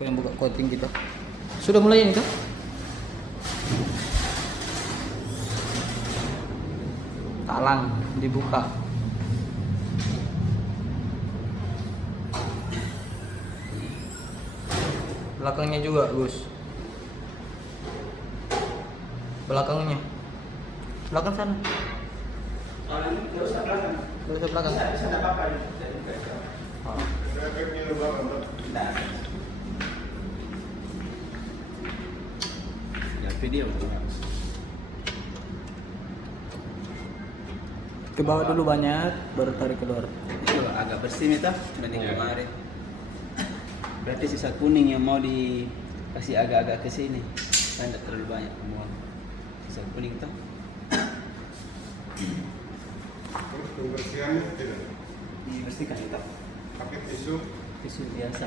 Aku yang buka coating kita. Sudah mulai ini kah? Talang dibuka. Belakangnya juga, Gus. Belakangnya. Belakang sana. Nggak usah belakang. Nggak usah belakang. Bisa ada apa-apa. Nah. Ya video. Ke bawah dulu banyak, baru tarik keluar. Itu agak bersih itu dibanding kemarin. Berarti sisa kuning yang mau dikasih agak-agak ke sini. Kan tidak terlalu banyak semua. Sisa kuning tuh. Terus pembersihannya tidak Dibersihkan itu. pakai tisu. Tisu biasa.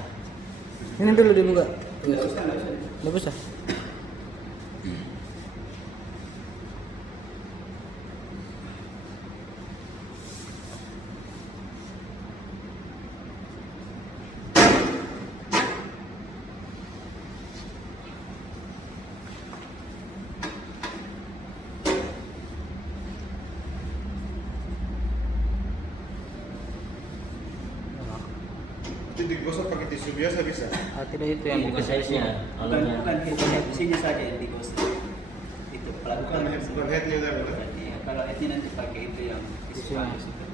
Ini dulu dibuka. Nggak usah, nggak usah. Nggak usah. Itu digosok pakai tisu biasa bisa. Ah, tidak itu yang Bukan size-nya. bukan isinya saja yang digosok. Itu pelakukan Bukan headnya tadi. Kan? Iya, kalau itu nanti pakai itu yang tisu Isinya. halus itu.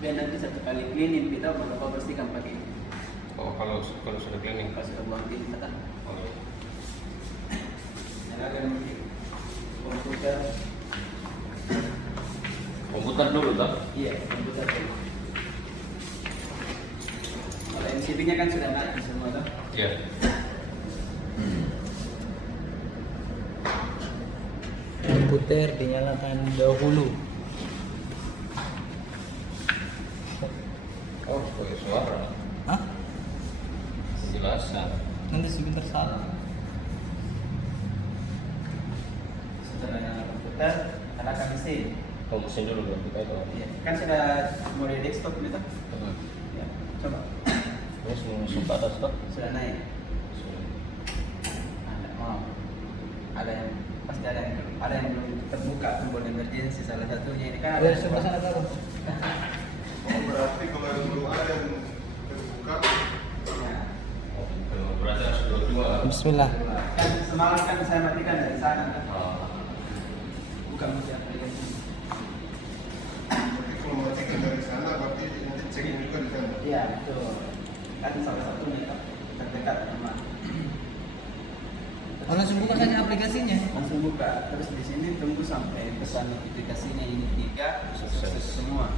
Biar nanti satu kali cleaning kita baru kau bersihkan pakai ini. Oh, kalau sudah cleaning. Kalau sudah buang tinta kan. Oh, iya. Nyalakan komputer. Komputer dulu tak? Iya, komputer dulu. Kalau MCB-nya kan sudah naik semua tuh. Iya. Komputer dinyalakan dahulu. Oh, pakai suara. Hah? Jelasan. Nanti sebentar salah. Setelah nyala komputer, nyalakan mesin. Oh, mesin dulu dong kita itu. Iya, kan sudah mode desktop ini tuh. Ya, coba. Ini langsung ke atas tak? Sudah naik. Ada, oh. Ada yang pasti ada yang belum terbuka tombol emergency salah satunya ini kan ada. Ada sebelah sana taruh. Oh, berarti kalau yang belum ada yang terbuka, Ya. Oh, berarti harus dua-dua. Bismillah. Kan semalam kan saya matikan dari sana kan. Ah, Buka mesin aplikasi. berarti kalau matikan dari sana berarti nanti cek juga di sana. Iya, betul. Kan salah satunya kan terdekat sama. Oh, langsung buka saja aplikasinya. Langsung buka. Terus di sini tunggu sampai pesan notifikasinya ini 3 sukses semua.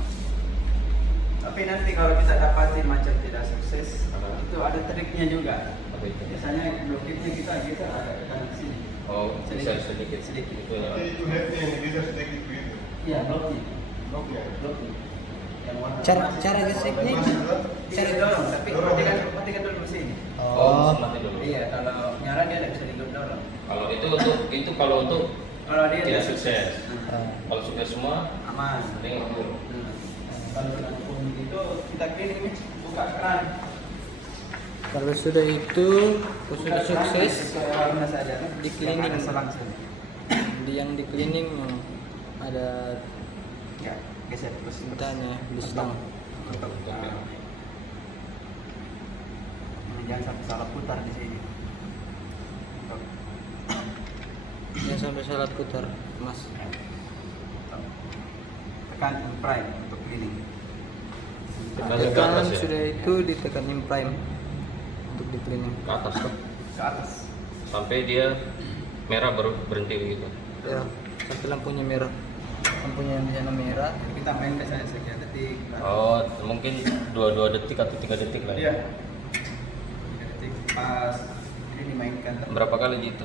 Tapi nanti kalau kita dapatin macam tidak sukses, itu ada triknya juga. apa itu? Biasanya blokirnya kita ada ke kanan sini. Oh, bisa sedikit Sedikit. itu ya. Berarti itu headnya yang bisa sedikit begitu. Iya, bloknya. Bloknya. Bloknya. Yang warna Cara geseknya cara dorong, tapi matikan dulu mesin. Oh, mati dulu. Iya, kalau nyala dia tidak bisa didorong. Kalau itu kalau untuk Kalau dia tidak sukses. Ah. Kalau sukses semua, Aman. mending dulu. Kalau langsung itu kita cleaning nih, buka keran. Kalau sudah itu, kalau sudah Buka keran, sukses, sesuai warna saja kan. di cleaning. Yang ada selang sini. yang di cleaning ada Ya, geser terus. tanya di selang. Nah. Jangan sampai salah putar di sini. Yang sampai salah putar, Mas. Tekan prime untuk cleaning. Tekan ke Tekan atas ya? sudah itu ditekan prime untuk di cleaning. Ke atas tuh. Ke atas. Sampai dia merah baru berhenti begitu. Ya, sampai lampunya merah. Lampunya yang di sana merah. Kita main ke sana sekian detik. Oh, mungkin 2 detik atau 3 detik lah. Iya. 3 detik pas ini dimainkan. Berapa kali gitu?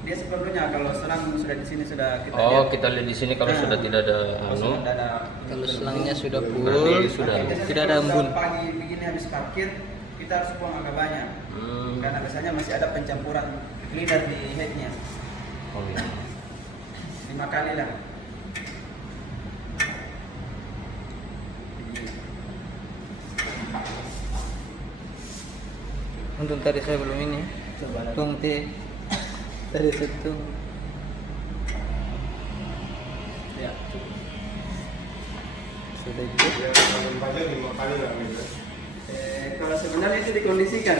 Dia seperlunya kalau selang sudah di sini sudah kita Oh, kita lihat di sini kalau Nah, sudah tidak ada kalau anu. sudah ada Kalau selangnya sudah full, Berarti sudah. Biasanya tidak ada kalau embun. Pagi begini habis parkir kita harus buang agak banyak. Hmm. Karena biasanya masih ada pencampuran cleaner di headnya. Oh iya. 5 kali lah. Untung tadi saya belum ini. Coba lagi. Tuang T. Tadi setung. Ya, cukup. Sudah gitu. Ya, banyak 5 kali lah gitu. Kalau sebenarnya itu dikondisikan.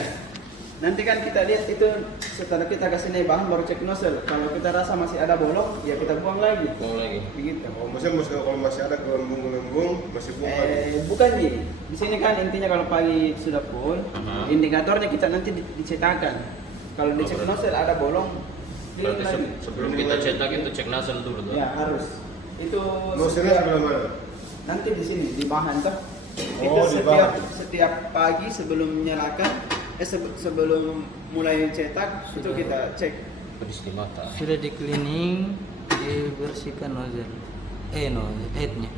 Nanti kan kita lihat itu setelah kita kasih naik bahan baru cek nozzle. Kalau kita rasa masih ada bolong, ya kita buang lagi. Mau lagi. Begitu. Oh, maksudnya kalau masih ada gelembung-gelembung masih buang lagi. Bukan gini. Di sini kan intinya kalau pagi sudah full, indikatornya kita nanti dicetakan. Kalau dicek berarti- nozzle ada bolong, Berarti lagi. sebelum kita cetak itu cek nozzle dulu tuh. Ya harus. Itu Nozzle-nya sebelah mana? nanti di sini di bahan tuh. Oh, Itu di bahan. setiap pagi sebelum menyalakan, sebelum mulai cetak itu Sudah. kita cek. Pedis di mata. Sudah di cleaning, dibersihkan nozzle. Nozzle headnya.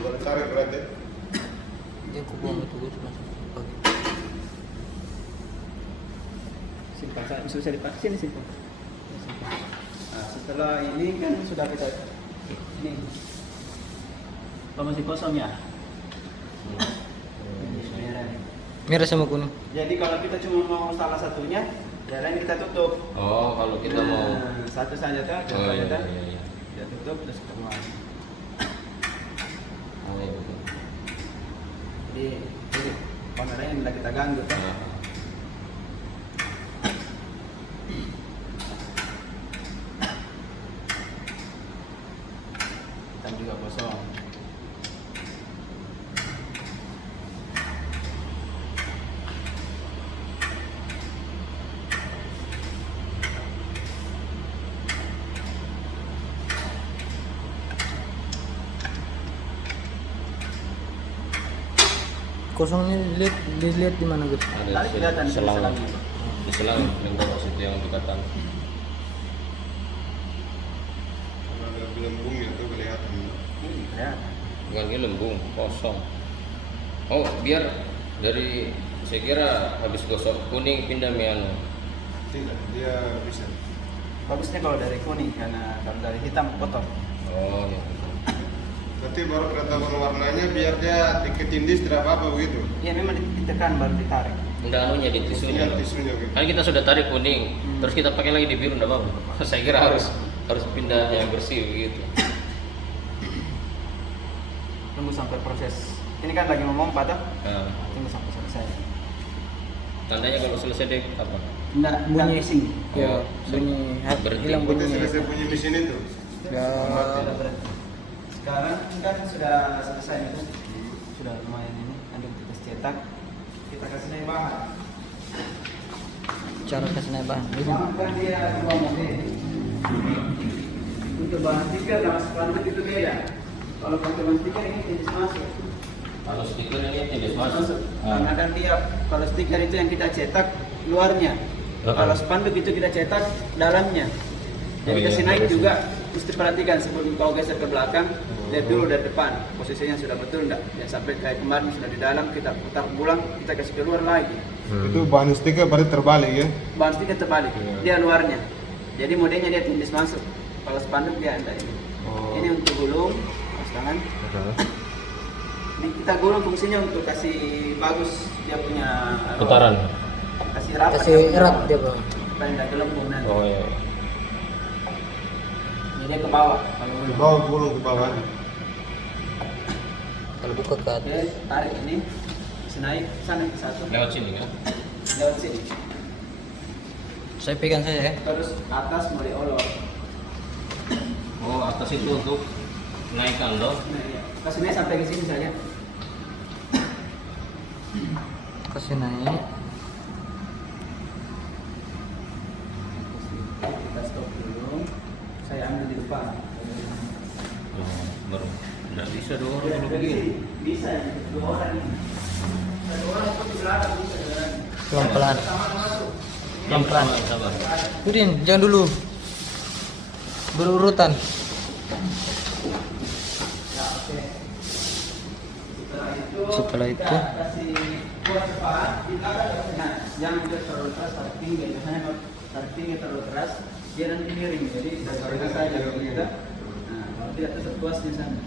Boleh tarik berarti. Dia aku buang itu gue masuk pagi. Simpan saja, susah dipakai sini simpan. Nah, setelah ini kan sudah kita ini. Kalau masih kosong ya. Merah. Merah sama kuning. Jadi kalau kita cuma mau salah satunya, yang lain kita tutup. Oh, kalau kita mau. Satu saja tuh, Oh, contoh iya, aja tuh. iya, iya. Kita tutup terus kita buang. Oh, iya, betul. Jadi warna lain yang kita ganggu tuh. Nah, Hitam juga kosong. Kosongnya dilihat di mana, Gus? ada Tadi kelihatan selang. selangnya. Di selang yang bawah situ yang dekatan. Kalau ada gelembungnya tuh kelihatan. Ini kelihatan. Bukan gelembung, kosong. Oh, biar dari saya kira habis gosok kuning pindah anu. Tidak, dia bisa. Bagusnya kalau dari kuning karena kalau dari hitam kotor. Oh, iya. Nanti baru ketahuan warnanya biar dia ketindis tidak apa-apa begitu. Iya memang ditekan baru ditarik. Enggak anunya di tisunya. Tinggal tisunya gitu. Kan kita sudah tarik kuning, terus kita pakai lagi di biru enggak apa-apa. Saya kira harus pindah yang bersih begitu. Tunggu sampai proses. Ini kan lagi memompa tuh. Nah, Tunggu sampai selesai. tandanya kalau selesai deh apa? Enggak Bunyi. bising. Ya, Oh, bunyi berhenti. hilang Berarti bunyi. selesai bunyi mesin itu. Ya, Sudah berhenti. Sekarang kan sudah selesai itu. Sudah lumayan ini. Nanti kita cetak. Kita kasih naik bahan. cara kasih naik bahan. Bahan kan dia dua model. Untuk bahan stiker sama spanduk itu beda. Kalau pakai bahan stiker ini jenis masuk. Kalau stiker ini tidak masuk. Karena kan dia kalau stiker itu yang kita cetak luarnya. Kalau spanduk itu kita cetak dalamnya. Jadi Oh, iya, kasih naik bagus. juga mesti perhatikan sebelum kau geser ke belakang, lihat dulu dari depan posisinya sudah betul enggak. Jangan sampai kayak kemarin sudah di dalam kita putar pulang kita kasih keluar lagi. Itu bahan stiker berarti terbalik ya. Bahan stiker terbalik, Iya. dia luarnya. Jadi modelnya dia tindis masuk. Kalau spanduk dia ada ini. Oh. Ini untuk gulung, pas tangan. Ini kita gulung fungsinya untuk kasih bagus dia punya Putaran. kasih rapat. Kasih erat dia, Bang. Supaya tidak gelembung nanti. Oh iya. Jadi dia ke bawah kalau Di gulung. bawah gulung ke bawah. Kalau buka ke Oke, atas. tarik ini, bisa naik sana ke satu, Lewat sini kan? lewat sini. Saya pegang saja ya. Terus atas mau diolor. Oh, atas itu untuk naikkan loh. Nah, iya. Kasih naik sampai ke sini saja. Kasih naik. Kita stop dulu. Saya ambil di depan. Oh, baru. Nggak bisa dua orang Dari kalau begini. sini. Bisa ya, dua orang ini. Satu orang pun di belakang bisa jalan. Pelan-pelan. Sama masuk. Pelan-pelan. Sabar. Udin, jangan dulu. Berurutan. Ya, oke. Setelah itu. kita kasih kuat cepat di belakang. Nah, jangan juga terlalu keras, tarik tinggi. Biasanya kalau tarik tinggi terlalu keras, dia nanti miring. Jadi kita saja gitu. Nah, kalau tidak tetap kuasnya sana.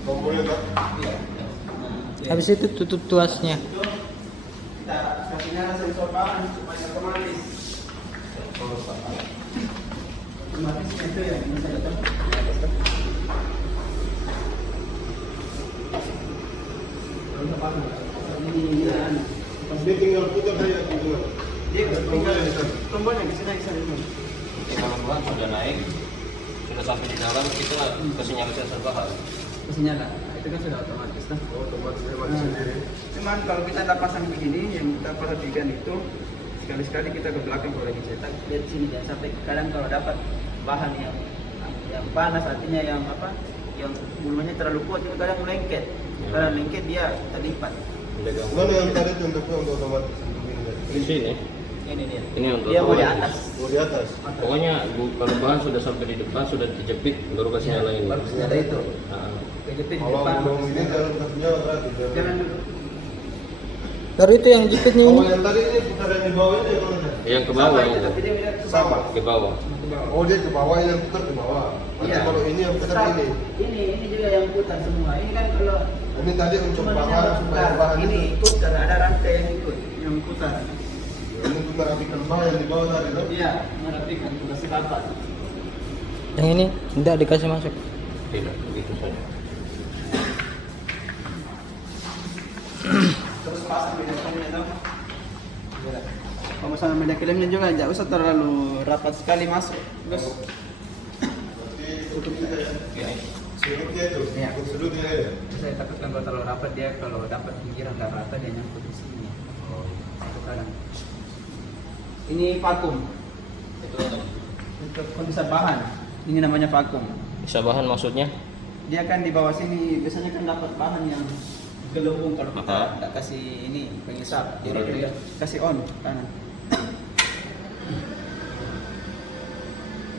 Komponnya tak? Iya. Nah, oke. Habis itu tutup tuasnya. Itu kita kasih nyala sensor bahan supaya otomatis. Otomatis itu ya, ini saya tahu. Ini Dia tinggal putar saja teman-teman. dia tinggal tombolnya di sini bisa dulu. Oke, kawan-kawan sudah naik, sudah sampai di dalam, kita kasih nyala sensor bahan. Kasih nyala. Itu kan sudah otomatis kan. Oh, otomatis dia mati sendiri. Cuman kalau kita tak pasang begini, yang kita perhatikan itu sekali-sekali kita ke belakang kalau lagi cetak, lihat sini jangan sampai kadang kalau dapat bahan yang panas artinya yang apa, yang bulunya terlalu kuat itu kadang lengket. Kalau lengket dia terlipat. Mana yang tadi itu untuk otomatis untuk ini? Di sini. Ini dia. Ini untuk dia mau di otomatis. atas. Oh, di atas. Pokoknya kalau bahan sudah sampai di depan, sudah dijepit, baru kasih nyala ini. Baru nyala itu. Nah, Kejepit di Kalau depan. belum ini jangan kasih nyala berarti. Jangan dulu. Baru itu yang jepitnya Oh, ini. yang tadi ini putaran di bawah ini mana? yang ke bawah Sama itu, itu, tapi dia lihat ke Sama. bawah. ke bawah. Ke bawah. Oh, dia ke bawah yang putar ke bawah. Nanti Iya. kalau ini yang putar Start. ini. Ini juga yang putar semua. Ini kan kalau Ini tadi untuk cuma bahan supaya bahan ini ikut karena ada rantai yang ikut yang putar. Ini untuk merapikan bahan yang di bawah tadi tuh. Iya, merapikan tugas rapat. Yang ini tidak dikasih masuk. Tidak, begitu saja. Terus pasang media kilimnya tuh. Pemasangan media kilimnya juga jangan usah terlalu rapat sekali masuk. Terus Berarti tutup juga ya. Ini. Sudutnya itu. Iya. Untuk sudutnya ya. saya takutkan kalau terlalu rapat dia kalau dapat pinggiran nggak rata dia nyangkut di sini. Itu kadang. Ini vakum Itu apa? untuk pempisah bahan. Ini namanya vakum. Bisa bahan maksudnya? Dia kan di bawah sini biasanya kan dapat bahan yang gelembung kalau kita Apa? nggak kasih ini pengisap. Jadi Berarti? dia kasih on kanan.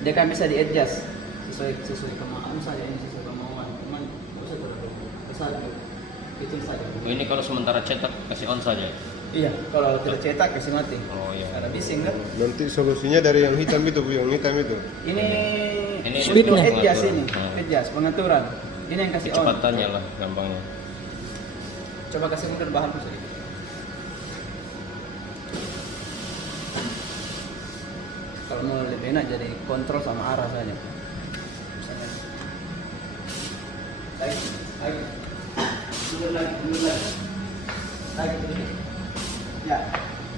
Dia kan bisa di adjust sesuai kemauan saja ini sesuai kemauan. Cuman nggak usah terlalu besar kecil saja. Oh, ini kalau sementara cetak kasih on saja. Iya, kalau tidak cetak kasih mati. Oh iya. Ada bising kan? Nanti solusinya dari yang hitam itu, Bu, yang hitam itu. Ini Ini untuk speednya. adjust ini, Hmm. adjust pengaturan. Ini yang kasih on. Kecepatannya lah gampangnya. Coba kasih mundur bahan sedikit. Kalau mau lebih enak jadi kontrol sama arah saja. Misalnya. Lagi. Mundur lagi. Lagi sedikit. Ya,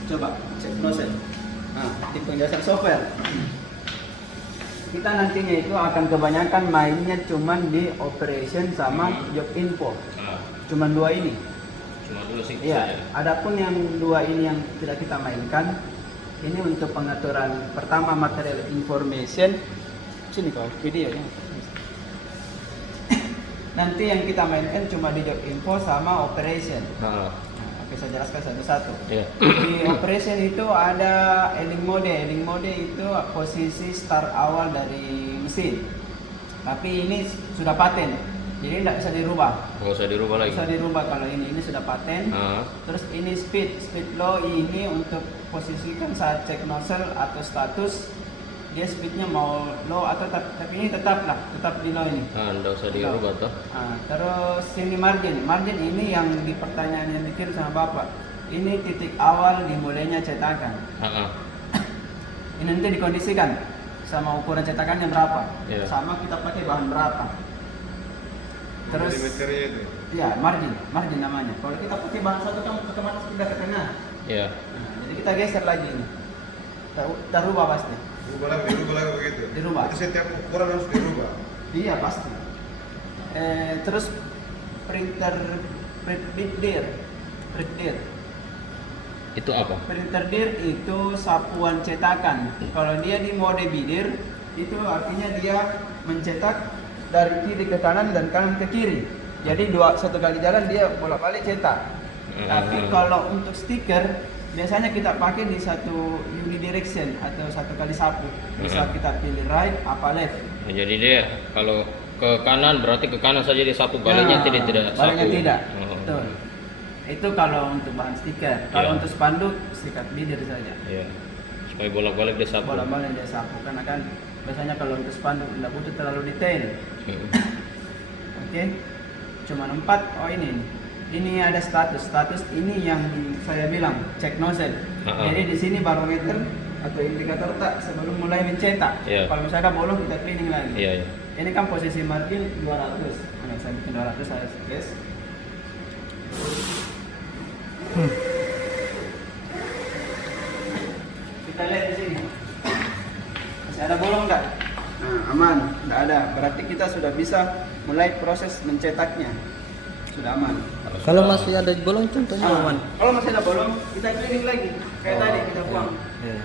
coba cek nozzle. Nah, di penjelasan software. Kita nantinya itu akan kebanyakan mainnya cuman di operation sama job info. Ah, Cuman dua ini. cuma dulu sih Iya, saja. adapun yang dua ini yang tidak kita mainkan, ini untuk pengaturan pertama material information. Sini kau videonya. Nanti yang kita mainkan cuma di job info sama operation. Ah, Oke, saya jelaskan satu-satu. iya. Di operation itu ada adding mode. Adding mode itu posisi start awal dari mesin. Tapi ini sudah paten, jadi tidak bisa dirubah. Nggak usah dirubah lagi. Bisa dirubah kalau ini sudah paten. Ah, Terus ini speed low ini untuk posisikan saat cek nozzle atau status dia speednya mau low atau tapi ini tetap di low ini. nggak usah dirubah toh. Nah, terus ini margin ini yang di pertanyaan yang dikirim sama bapak. Ini titik awal dimulainya cetakan. Ah, Ini nanti dikondisikan sama ukuran cetakannya berapa. Iya. Sama kita pakai bahan berapa. Terus Milimeternya itu. ya margin namanya. Kalau kita pakai bahan satu kan otomatis pindah ke tengah. iya. Nah, jadi kita geser lagi ini. Kita rubah pasti. Dirubah lagi begitu. Dirubah. Itu setiap ukuran harus dirubah. Iya pasti. Terus printer dir. Itu apa? Printer dir itu sapuan cetakan. Kalau dia di mode bidir itu artinya dia mencetak dari kiri ke kanan dan kanan ke kiri. Jadi satu kali jalan dia bolak-balik cetak. Tapi kalau untuk stiker biasanya kita pakai di satu unidirection atau satu kali sapu. Bisa kita pilih right apa left. Nah, jadi dia kalau ke kanan berarti ke kanan saja dia sapu, baliknya tidak sapu. Baliknya tidak. Oh. Betul. Itu kalau untuk bahan stiker. Kalau Ya. untuk spanduk sikat bidir saja. Iya. Supaya bolak-balik dia sapu. Bola-bola dia sapu karena kan biasanya kalau untuk spanduk tidak butuh terlalu detail. Hmm. Oke. Cuma 4. Oh ini. ini ada status. Status ini yang saya bilang cek nozzle. Jadi di sini barometer atau indikator tak sebelum mulai mencetak. Iya. Kalau misalnya ada bolong kita cleaning lagi. Iya, iya. Ini kan posisi margin 200. Nah, saya bikin 200 saya guys. Kita lihat di sini. Masih ada bolong nggak? Nah, aman, nggak ada. Berarti kita sudah bisa mulai proses mencetaknya. Sudah aman. Kalau masih ada bolong contohnya aman. Kalau masih ada bolong, kita cleaning lagi. Kayak tadi kita buang. Iya.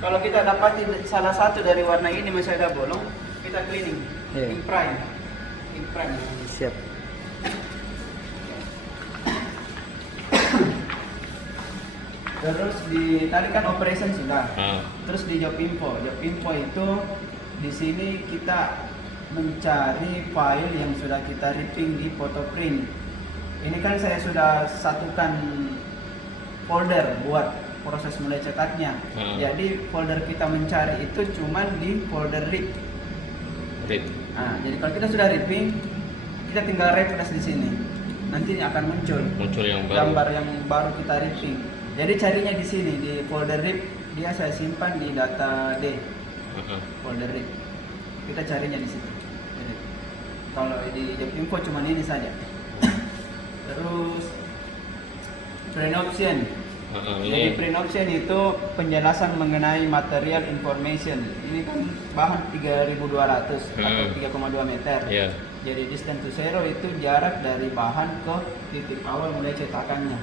Kalau kita dapati salah satu dari warna ini masih ada bolong, kita cleaning. Iya. Ink prime. Ink prime. Siap. Terus tadi kan operation sudah. Ah. Terus di job info. Job info itu di sini kita mencari file yang sudah kita ripping di photo print. Ini kan saya sudah satukan folder buat proses mulai cetaknya. Jadi folder kita mencari itu cuma di folder rip. Rip. Nah, jadi kalau kita sudah ripping, kita tinggal refresh di sini. Nanti akan muncul Muncul yang baru. gambar yang baru kita ripping. Jadi carinya di sini di folder rip, dia saya simpan di data D. Folder rip. Kita carinya di situ. Jadi, kalau di job info cuma ini saja. Terus print option. Jadi print option itu penjelasan mengenai material information. Ini kan bahan 3200 atau 3,2 meter. Iya. Jadi distance to zero itu jarak dari bahan ke titik awal mulai cetakannya.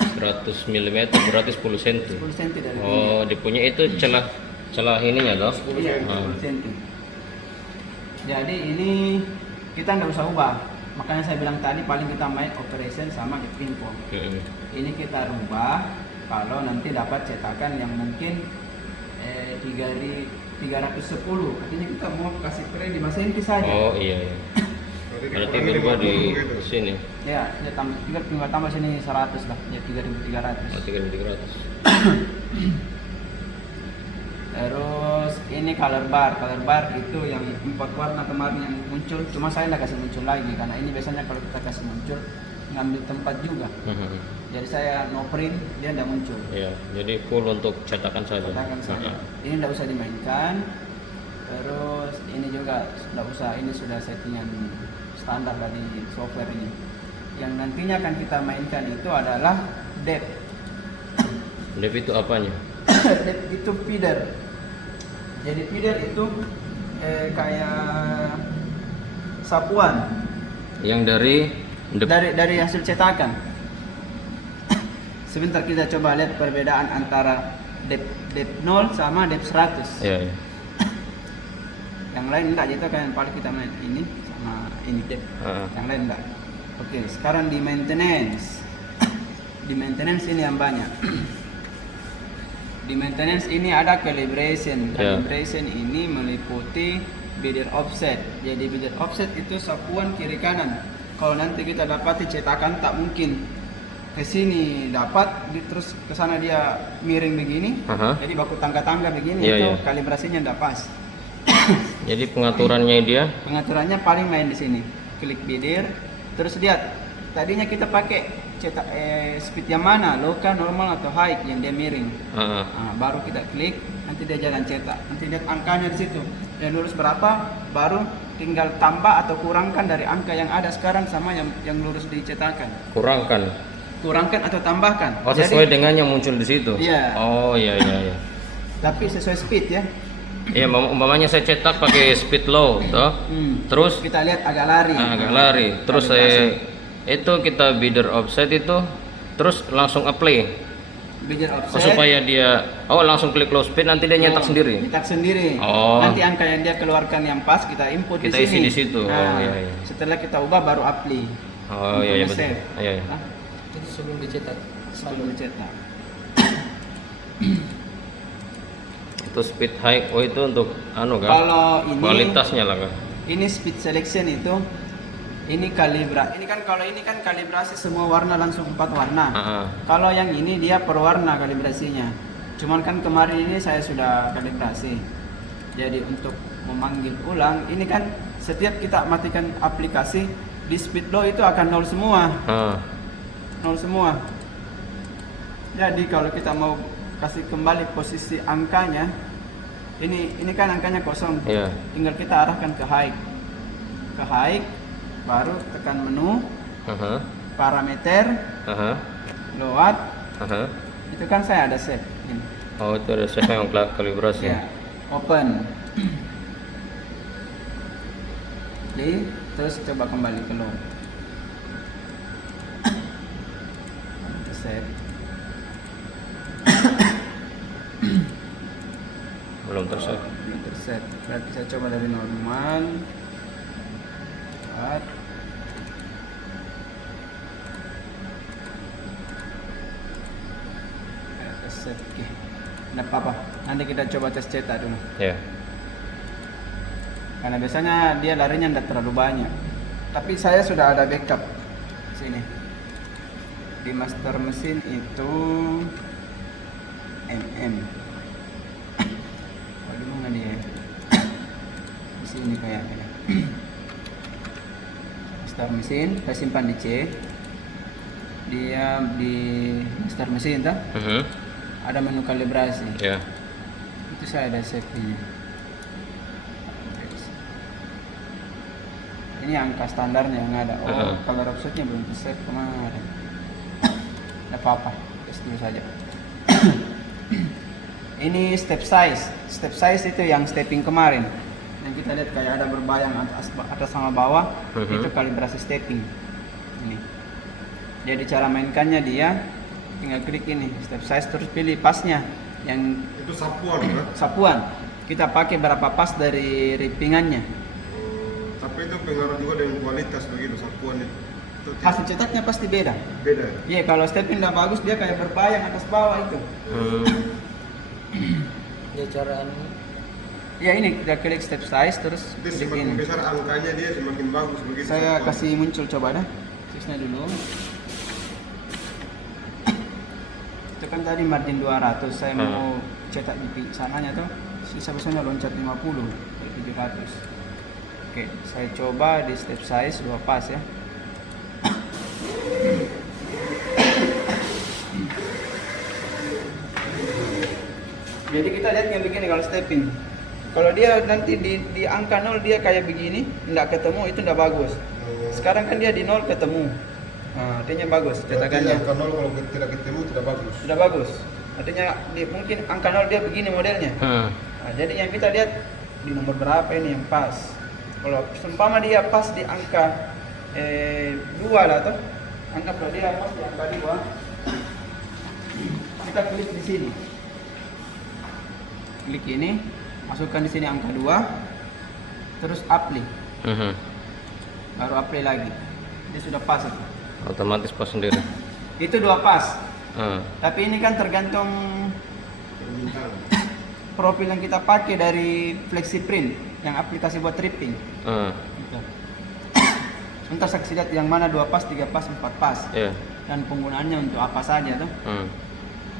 100 mm berarti 10 cm. 10 cm dari Oh, dia punya itu celah ininya toh? Iya, 10 cm. Jadi ini kita nggak usah ubah. Makanya saya bilang tadi paling kita main operation sama job info. Ini kita rubah kalau nanti dapat cetakan yang mungkin 310. Artinya kita mau kasih pre 5 cm saja. Oh iya, iya. Berarti berubah di sini. Ya, tinggal tambah sini 100 lah, ya 3.300. Oh, 3.300. Terus ini color bar itu yang 4 warna kemarin yang muncul, cuma saya nggak kasih muncul lagi karena ini biasanya kalau kita kasih muncul ngambil tempat juga. Jadi saya no print, dia tidak muncul. Iya, jadi full untuk cetakan saja. Cetakan saja. Ini tidak usah dimainkan. Terus ini juga tidak usah, ini sudah settingan standar dari software ini. Yang nantinya akan kita mainkan itu adalah depth. Depth itu apanya? Depth itu feeder. Jadi feeder itu kayak sapuan Yang dari hasil cetakan. Sebentar kita coba lihat perbedaan antara depth 0 sama depth 100. Iya, iya. Yang lain enggak, itu kan paling kita main ini sama ini depth. Yang lain enggak. Oke, sekarang di maintenance. Di maintenance ini yang banyak. Di maintenance ini ada calibration. Calibration ini meliputi beader offset. Jadi beader offset itu sapuan kiri kanan. Kalau nanti kita dapati cetakan tak mungkin ke sini dapat, terus ke sana dia miring begini. Jadi baku tangga-tangga begini, itu kalibrasinya tidak pas. Jadi pengaturannya dia? Pengaturannya paling main di sini. Klik beader, terus lihat. Tadinya kita pakai cetak speed yang mana, local, normal atau high yang dia miring. Nah, baru kita klik, nanti dia jalan cetak. Nanti lihat angkanya di situ. Yang lurus berapa, baru tinggal tambah atau kurangkan dari angka yang ada sekarang sama yang lurus dicetakan. Kurangkan atau tambahkan. Oh, sesuai dengan yang muncul di situ. Iya. Oh, iya. Tapi sesuai speed ya. Iya, umpamanya saya cetak pakai speed low, toh. Terus kita lihat agak lari. Agak lari. Terus itu kita beader offset itu, terus langsung apply. Beader offset. Oh, supaya dia langsung klik low speed, nanti dia nyetak sendiri. Nyetak sendiri. Oh. Nanti angka yang dia keluarkan yang pas kita input Kita di sini. isi di situ. Nah, iya. Setelah kita ubah baru apply. Oh iya betul. Save. Iya. Hah? Itu sebelum dicetak. Sebelum dicetak. Itu speed high. Oh, itu untuk kan? Kalau ini Kualitasnya lah kan. Ini speed selection itu ini kan kalibrasi semua warna langsung 4 warna. Kalau yang ini dia per warna kalibrasinya. Cuman kan kemarin ini saya sudah kalibrasi. Jadi untuk memanggil ulang ini kan setiap kita matikan aplikasi di speed low itu akan 0 semua. 0 semua. Jadi kalau kita mau kasih kembali posisi angkanya, ini kan angkanya kosong. Iya. Tinggal kita arahkan ke high. Ke high, baru tekan menu, parameter, load. Itu kan saya ada save. Ini. Oh, itu ada save yang kalibrasi. Ya, open. Play, terus coba kembali ke low. Save. Belum tersave. Belum terset. Berarti saya coba dari normal. Lihat. Terset. Oke. Tidak apa-apa. Nanti kita coba tes cetak dulu. Ya. Karena biasanya dia larinya tidak terlalu banyak. Tapi saya sudah ada backup sini. Di master mesin itu MM. Oh, di mana dia? Di sini kayaknya. Master mesin, saya simpan di C. Dia di master mesin tak? Ada menu kalibrasi. Ya. Itu saya ada save-nya. Ini angka standarnya yang ada. Oh, color offsetnya belum di save kemarin. Tidak apa-apa, tes dulu saja. Ini step size. Step size itu yang stepping kemarin. Yang kita lihat kayak ada berbayang atas sama bawah. Itu kalibrasi stepping. Ini. Jadi cara mainkannya dia tinggal klik ini step size terus pilih pasnya. Yang Itu sapuan kan? sapuan. Kita pakai berapa pas dari rippingannya. Tapi itu pengaruh juga dengan kualitas begitu sapuan itu. Itu Hasil cetaknya pasti beda. beda. Iya, kalau stepping tidak bagus dia kayak berbayang atas bawah itu. Ya cara anu. Ya ini kita klik step size terus Jadi klik semakin ini. besar angkanya dia semakin bagus begitu. Saya sapuan. kasih muncul coba dah. Sisnya dulu. Itu kan tadi margin 200. Saya mau cetak di sananya tuh. Sisa besarnya loncat 50 dari 700. Oke, saya coba di step size 2 pas ya. Jadi kita lihat yang begini kalau stepping. Kalau dia nanti di angka 0 dia kayak begini, tidak ketemu itu tidak bagus. Sekarang kan dia di 0 ketemu. Nah, artinya bagus Berarti cetakannya. angka 0 kalau tidak ketemu tidak bagus. Sudah bagus. Artinya mungkin angka 0 dia begini modelnya. Nah, jadi yang kita lihat di nomor berapa ini yang pas. Kalau seumpama dia pas di angka 2 lah tuh. Anggaplah dia pas di angka 2. Kita klik di sini. Klik ini, masukkan di sini angka 2. Terus apply. Baru apply lagi. Dia sudah pas itu. Otomatis pas sendiri. Itu 2 pas. Hmm. Tapi ini kan tergantung Permintaan. profil yang kita pakai dari FlexiPrint yang aplikasi buat tripping. Gitu. Sebentar saksi lihat yang mana 2 pas, 3 pas, 4 pas. Iya. Dan penggunaannya untuk apa saja tuh.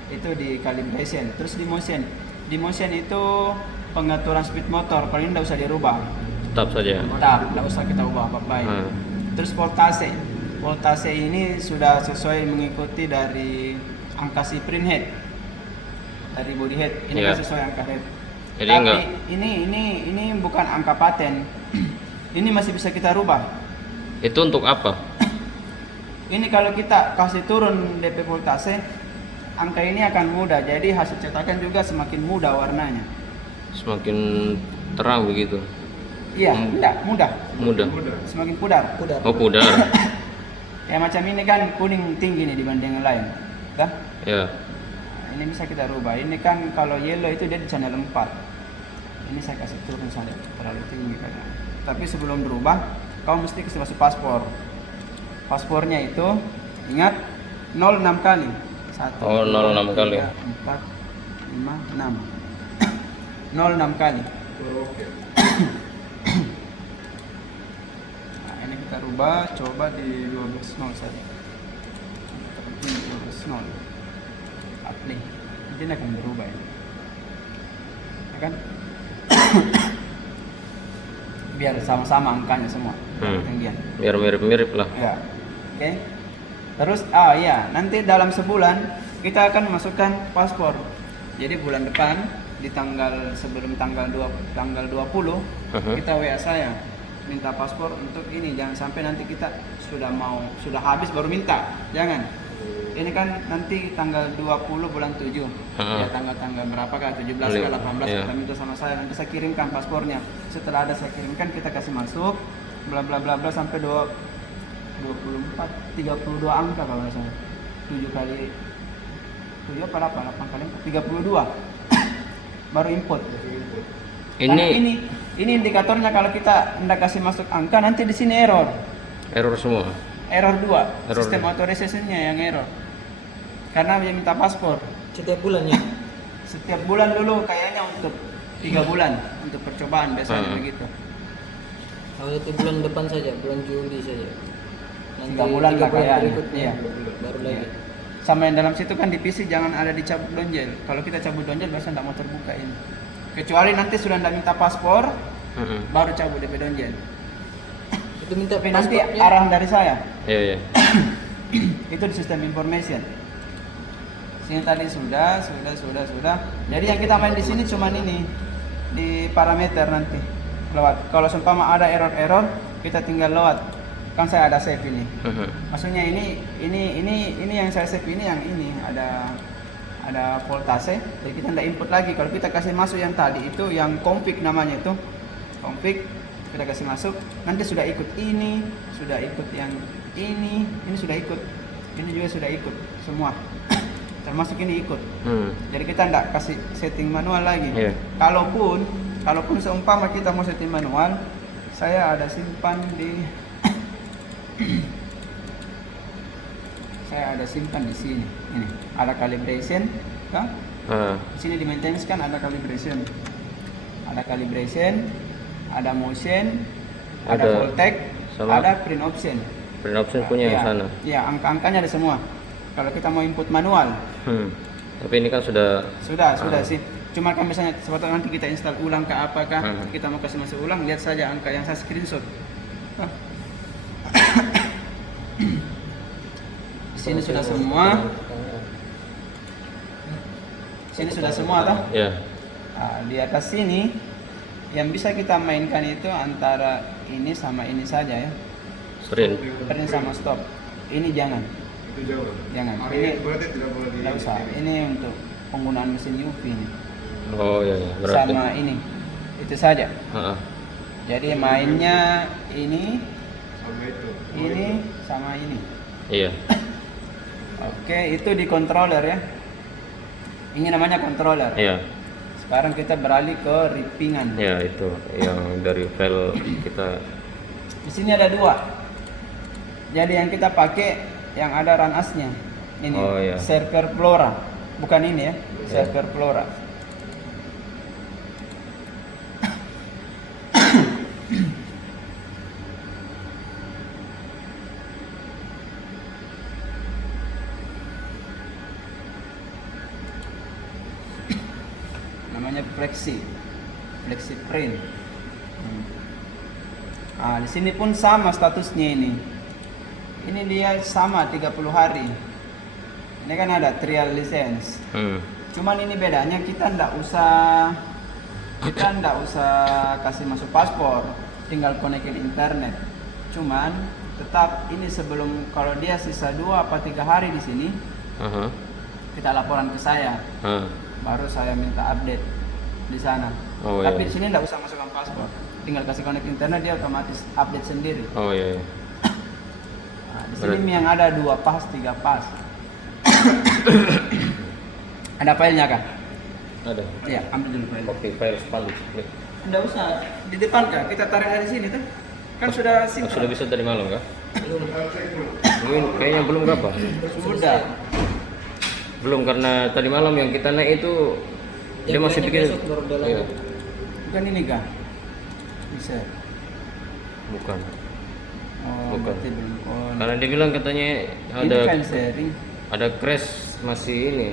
Itu di calibration. Terus di motion. Di motion itu pengaturan speed motor. Kalau ini tidak usah dirubah. Tetap saja. Tidak usah kita ubah apa-apa ini. Terus voltase. Voltase ini sudah sesuai mengikuti dari angka si print head. Dari body head. Ini Iya. kan sesuai angka head. Jadi Tapi enggak. ini bukan angka paten. Ini masih bisa kita rubah. Itu untuk apa? Ini kalau kita kasih turun DP voltase, angka ini akan mudah. Jadi hasil cetakan juga semakin mudah warnanya. Semakin terang begitu. Iya, mudah. Mudah. Semakin pudar. Oh, pudar. Kayak macam ini kan kuning tinggi nih dibanding yang lain. Dah? Ya. Nah, ini bisa kita rubah. Ini kan kalau yellow itu dia di channel 4. Ini saya kasih turun saja, terlalu tinggi kayaknya. Tapi sebelum berubah, kau mesti kasih masuk paspor. Paspornya itu ingat 06 kali. 1, Oh, 06 kali. 4, 5, 6. 06 kali. Oke. Nah, ini kita rubah, coba di 12.0 saja. Ini 12.0. Apply. Nanti ini akan berubah ya. Ya kan? biar sama-sama angkanya semua. Ketinggian. Biar mirip-mirip lah. Ya. Oke. Terus iya, nanti dalam sebulan kita akan masukkan paspor. Jadi bulan depan di sebelum tanggal 20 kita WA saya minta paspor untuk ini, jangan sampai nanti kita sudah habis baru minta. Jangan. Ini kan nanti tanggal 20 bulan 7. Ya tanggal berapa kah? 17 kah 18 kita minta sama saya, nanti saya kirimkan paspornya. Setelah ada saya kirimkan kita kasih masuk bla bla bla bla sampai 32 angka kalau nggak salah. 7 kali 7 apa 8 kali 32 baru input. Karena ini indikatornya kalau kita hendak kasih masuk angka nanti di sini error semua. Error 2. Sistem authorization-nya yang error. Karena dia minta paspor Setiap bulannya. setiap bulan dulu kayaknya untuk 3 bulan untuk percobaan biasanya begitu. Kalau itu bulan depan saja, bulan Juli saja. 3 bulan lah kayaknya. berikutnya Iya. baru lagi. Sama yang dalam situ kan di PC jangan ada dicabut donjel. Kalau kita cabut donjel biasanya tidak mau terbuka ini. Kecuali nanti sudah tidak minta paspor, baru cabut DP donjel. Itu minta Tapi nanti paspornya. arahan dari saya. Iya. Itu di sistem information. Sini tadi sudah. Jadi yang kita main di sini cuman ini di parameter nanti lewat. Kalau seumpama ada error, kita tinggal lewat. Kan saya ada save ini. Maksudnya ini yang saya save ini yang ini ada voltase. Jadi kita tidak input lagi. Kalau kita kasih masuk yang tadi itu yang config namanya itu config, kita kasih masuk nanti sudah ikut ini, sudah ikut yang ini sudah ikut, ini juga sudah ikut semua. Termasuk ini ikut. Jadi kita tidak kasih setting manual lagi. Yeah. Kalaupun seumpama kita mau setting manual, saya ada simpan di sini. Ini ada calibration, kan? Di sini di maintenance kan ada calibration. Ada motion, ada voltage, sama ada print option. print option punya yang sana. Ya, angka-angkanya ada semua. Kalau kita mau input manual, tapi ini kan sudah sih. Cuma kan misalnya suatu nanti kita install ulang ke apakah kita mau kasih masuk ulang, lihat saja angka yang saya screenshot. Sini sudah semua. Toh? ya. Di atas sini yang bisa kita mainkan itu antara ini sama ini saja ya. Sprint. Print sama stop. Ini jangan. Itu jauh. Jangan. Ini Ini berarti tidak boleh tidak usah. Ini untuk penggunaan mesin UV ini. Oh iya, berarti. Sama ini. Itu saja. Jadi mainnya ini Sama itu. sama ini. Iya. Oke, itu di controller ya. Ini namanya controller. Iya. Sekarang kita beralih ke rippingan. Ya itu yang dari file kita. Di sini ada 2. Jadi yang kita pakai yang ada run as-nya. Ini Oh, iya. server Flora. Bukan ini ya, server Flora. Namanya flexi print. Di sini pun sama statusnya ini. Ini dia sama 30 hari. Ini kan ada trial license. Cuman ini bedanya kita ndak usah kasih masuk paspor, tinggal konekin internet. Cuman tetap ini sebelum kalau dia sisa 2 apa 3 hari di sini, kita laporan ke saya. Baru saya minta update di sana. Oh, Tapi iya. di sini nggak usah masukkan paspor, tinggal kasih connect internet dia otomatis update sendiri. Oh iya. Di sini yang ada 2 pas, 3 pas. Ada filenya kan? Ada. Iya, ambil dulu file. Copy file spanduk. Nggak usah di depan kan? Kita tarik dari sini tuh. Kan sudah sinkron. Sudah bisa tadi malam kah? Belum. Kayaknya belum berapa? Sudah. Belum karena tadi malam yang kita naik itu dia Yang masih bilangnya bikin. besok baru jalan. Iya. Bukan ini kah? Bisa. Bukan. Oh, Bukan. berarti belum. Oh, Karena dia bilang katanya ini ada file sharing. ada crash masih ini.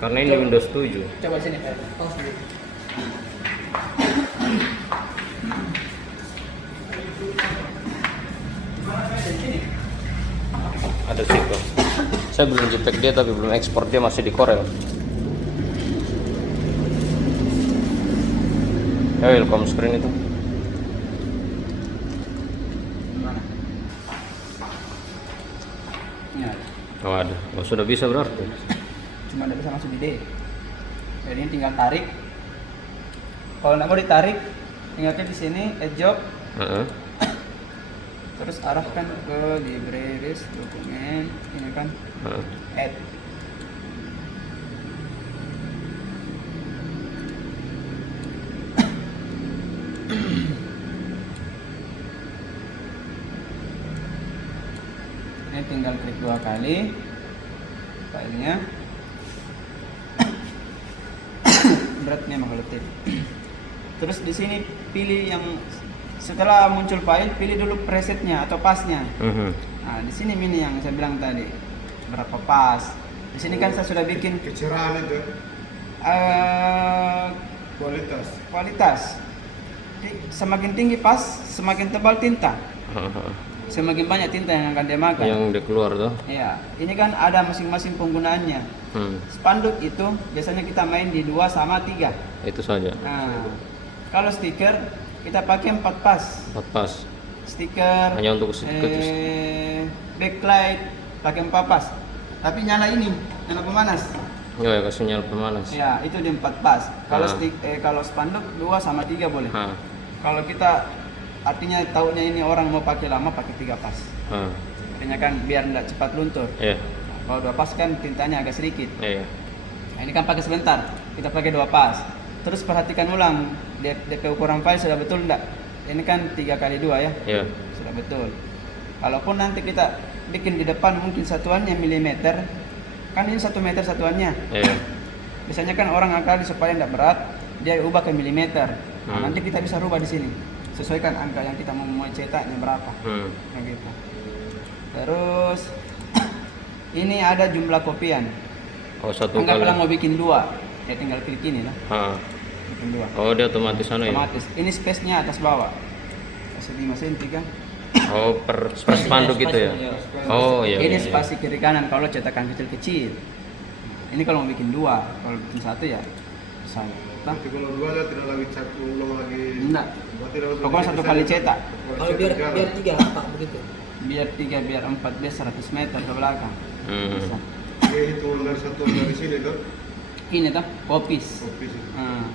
Karena ini Windows 7. Coba sini file. Oh, Ada situ. Saya belum JPEG dia tapi belum ekspor, dia masih di Corel. Ya, welcome screen itu. Gimana? Ya, Oh ada. Oh, sudah bisa berarti. cuma nggak bisa masuk di D. Jadi ini tinggal tarik. Kalau nggak mau ditarik, tinggal klik di sini, add job, Heeh. terus arahkan ke libreries dokumen, ini kan Heeh. add. Ini tinggal klik 2 kali filenya. Berat memang kalau tip. Terus di sini pilih yang setelah muncul file, pilih dulu presetnya atau pasnya. Mhm. Nah, di sini ini yang saya bilang tadi, berapa pas. Di sini kan saya sudah bikin Kecerahan itu, kualitas. kualitas. Semakin tinggi pas, semakin tebal tinta. Heeh. Semakin banyak tinta yang akan dia makan. Yang udah keluar tuh. Ya, ini kan ada masing-masing penggunaannya. Spanduk itu biasanya kita main di 2 sama 3. Itu saja. Nah, kalau stiker kita pakai 4 pas. 4 pas. Stiker Hanya untuk backlight pakai 4 pas. Tapi nyala ini, nyala pemanas. Oh ya, kasih nyala pemanas. Ya, itu di 4 pas. Kalau Ah. kalau spanduk 2 sama 3 boleh. Ah. Kalau kita artinya tahunya ini orang mau pakai lama, pakai 3 pas. Ah. Artinya kan biar tidak cepat luntur. Iya. Kalau 2 pas kan tintanya agak sedikit. Iya. Nah, ini kan pakai sebentar, kita pakai 2 pas. Terus perhatikan ulang, DP ukuran file sudah betul enggak? Ini kan 3x2 ya, Iya. sudah betul. Kalaupun nanti kita bikin di depan mungkin satuannya milimeter, kan ini 1 meter satuannya. Iya. Biasanya kan orang akali supaya tidak berat, dia ubah ke milimeter. Nah, Hmm. nanti kita bisa rubah di sini, sesuaikan angka yang kita mau cetaknya berapa. Begitu. Terus ini ada jumlah kopian. Oh, satu kali. Anggaplah mau bikin 2, ya tinggal klik ini lah, Ah. bikin 2. Oh, dia otomatis sana ya. Otomatis. Ini space-nya atas bawah. Kasih 5 cm kan. Oh, per spanduk gitu ya. Oh, iya. Ini iya, iya. spasi kiri kanan kalau cetakan kecil-kecil. Ini kalau mau bikin 2, kalau bikin 1 ya saya. Nanti kalau 2 dia tidak lagi cat ulang lagi. Enggak. Berarti dalam Pokoknya 1 kali cetak. Kalau biar 3 apa begitu? Biar 3, biar 4, biar 100 meter ke belakang. Bisa. Oke, hitungan dari satuan dari sini tuh. Ini tuh, kopis. Kopi sih. Nah.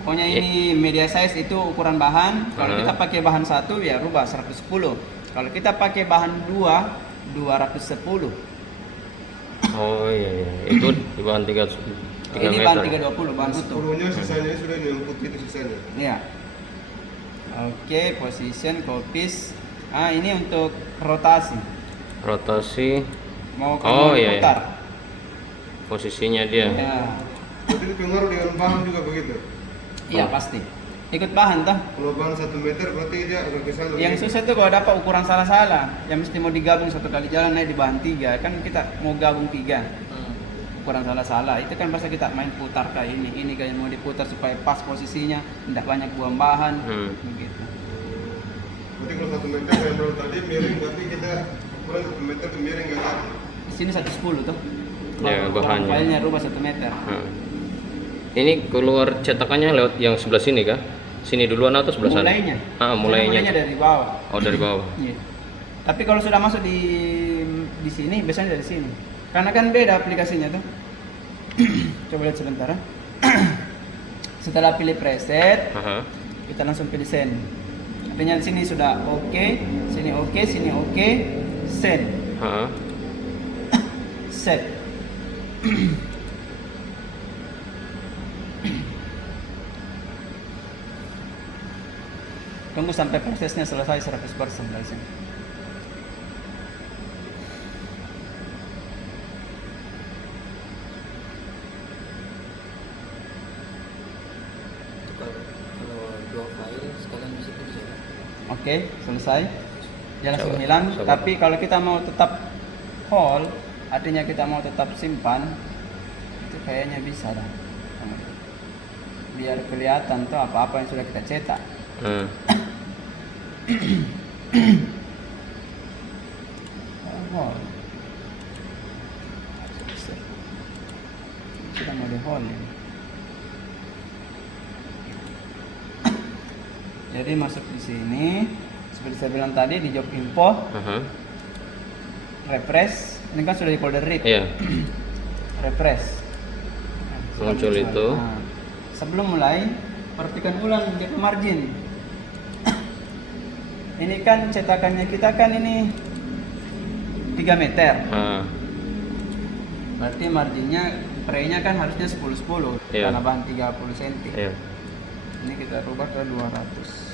Pokoknya ini media size itu ukuran bahan. Kalau kita pakai bahan 1 ya rubah 110. Kalau kita pakai bahan 2, 210. Oh iya iya. Itu di bahan 3 Ini bahan 320, bahan utuh. 10-nya sisanya sudah ini yang putih itu sisanya. Iya. Oke, position, kopis. Ah, ini untuk rotasi. Rotasi Mau Oh, iya, putar. posisinya dia. Ya. Jadi itu pengaruh dengan bahan juga begitu. Iya, pasti. Ikut bahan toh. Kalau bahan 1 meter berarti dia agak ke sana. Yang susah itu kalau dapat ukuran salah-salah, yang mesti mau digabung 1 kali jalan naik di bahan 3, kan kita mau gabung 3. Ukuran salah-salah, itu kan pasti kita main putar kayak ini kayak mau diputar supaya pas posisinya, tidak banyak buang bahan, begitu. Berarti kalau 1 meter yang dulu tadi miring, berarti kita ukuran 1 meter itu miring nggak tadi. Di sini 110 tuh. Ya, Ukuran bahannya. filenya rubah 1 meter. Ini keluar cetakannya lewat yang sebelah sini kah? Sini duluan atau sebelah sana? Mulainya. Mulainya. dari bawah. Oh, dari bawah. Iya. Tapi kalau sudah masuk di sini, biasanya dari sini. Karena kan beda aplikasinya tuh. Coba lihat sebentar. Setelah pilih preset, kita langsung pilih send. Artinya di sini sudah oke, sini oke, sini oke, send. Set. Tunggu sampai prosesnya selesai 100% dari sini. Kalau 2 file sekalian di situ bisa. Oke, selesai. Dia langsung Coba, hilang. coba. Tapi kalau kita mau tetap hold, artinya kita mau tetap simpan, itu kayaknya bisa dah. Biar kelihatan tuh apa-apa yang sudah kita cetak. hall. Kita mau di hall ya. Jadi masuk di sini, seperti saya bilang tadi di job info, refresh. Ini kan sudah di folder read. Iya. Refresh. Muncul itu. Nah, sebelum mulai, perhatikan ulang gap margin. Ini kan cetakannya kita kan ini 3 meter. Berarti marginnya pre-nya kan harusnya 10-10 Iya. karena bahan 30 cm. Iya. Ini kita rubah ke 200.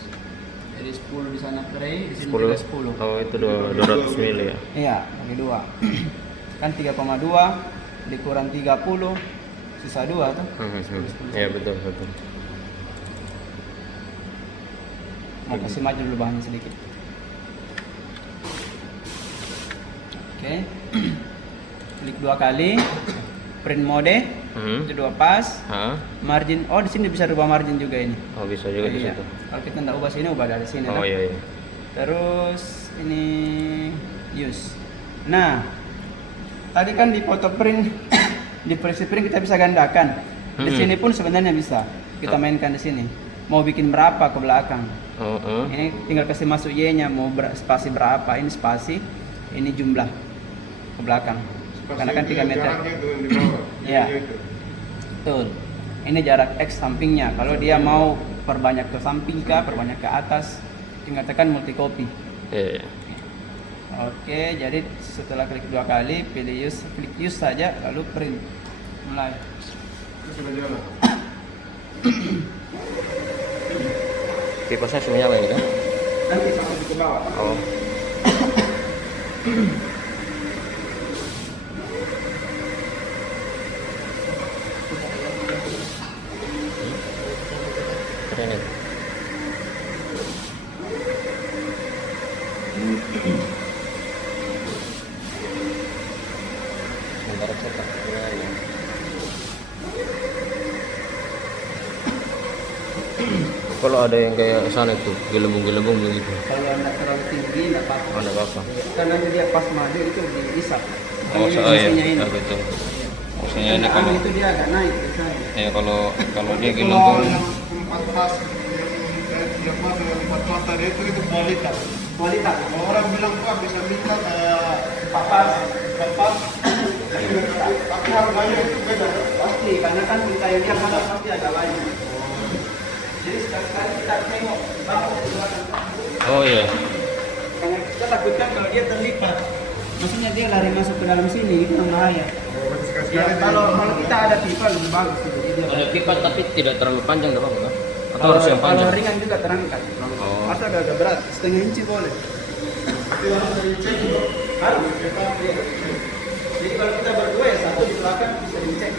Jadi 10 di sana pre, di sini 10. juga 10. Oh, itu 200 mili ya. Iya, bagi 2. Kan 3,2 dikurang 30 sisa 2 tuh. 10. Iya, betul, betul. Mau kasih maju dulu bahannya sedikit. Oke. Klik 2 kali. Print mode. Itu 2 pas. Margin. Oh, di sini bisa rubah margin juga ini. Oh, bisa juga di Iya. situ. Kalau kita nggak ubah sini, ubah dari sini. Oh, kan? iya, iya. Terus ini use. Nah, tadi kan di foto print, di print kita bisa gandakan. Di sini pun sebenarnya bisa. Kita mainkan di sini. Mau bikin berapa ke belakang? Ini tinggal kasih masuk Y-nya. Mau spasi berapa? Ini spasi. Ini jumlah ke belakang. Karena kan 3 meter. Jaraknya itu yang di bawah. Iya. Itu. Betul. Ini jarak X sampingnya. Kalau dia mau perbanyak ke samping kah, perbanyak ke atas, tinggal tekan multi copy. Iya. Oke, jadi setelah klik 2 kali, pilih use, klik use saja, lalu print. Mulai. Itu sudah jalan. Kipasnya sudah nyala ini kan? Nanti sampai ke bawah. Oh. Keren itu. Sementara cetak. Ya, ya. Kalau ada yang kayak sana itu gelembung-gelembung begitu. Kalau anda terlalu tinggi, tidak apa-apa. Oh, enggak apa-apa. Karena dia pas maju itu diisap. Oh, Ini oh iya, isinya ini. ya, betul. Maksudnya ini Karena kalau itu dia agak naik ke sana. ya kalau dia Kalau gelembung, yang 4 pas, yang pas dengan 4 pas tadi itu kualitas. Kualitas. Kalau orang bilang Pak bisa minta kayak 4 pas. 4 pas, tapi harganya itu beda. Pasti, karena kan kita yang lihat ada pasti agak lain. Jadi sekali-sekali kita tengok bawah ke belakang. oh iya, Karena kita takutkan kalau dia terlipat, maksudnya dia lari masuk ke dalam sini, itu yang bahaya. Ya, kalau kita ada pipa lebih bagus gitu. Jadi dia ada pipa tapi tidak terlalu panjang, nggak apa-apa? Atau harus yang panjang? Kalau ringan juga terangkat. Oh. Masa agak berat, setengah inci boleh. Harus. Iya. Jadi kalau kita berdua ya satu di belakang bisa dicek.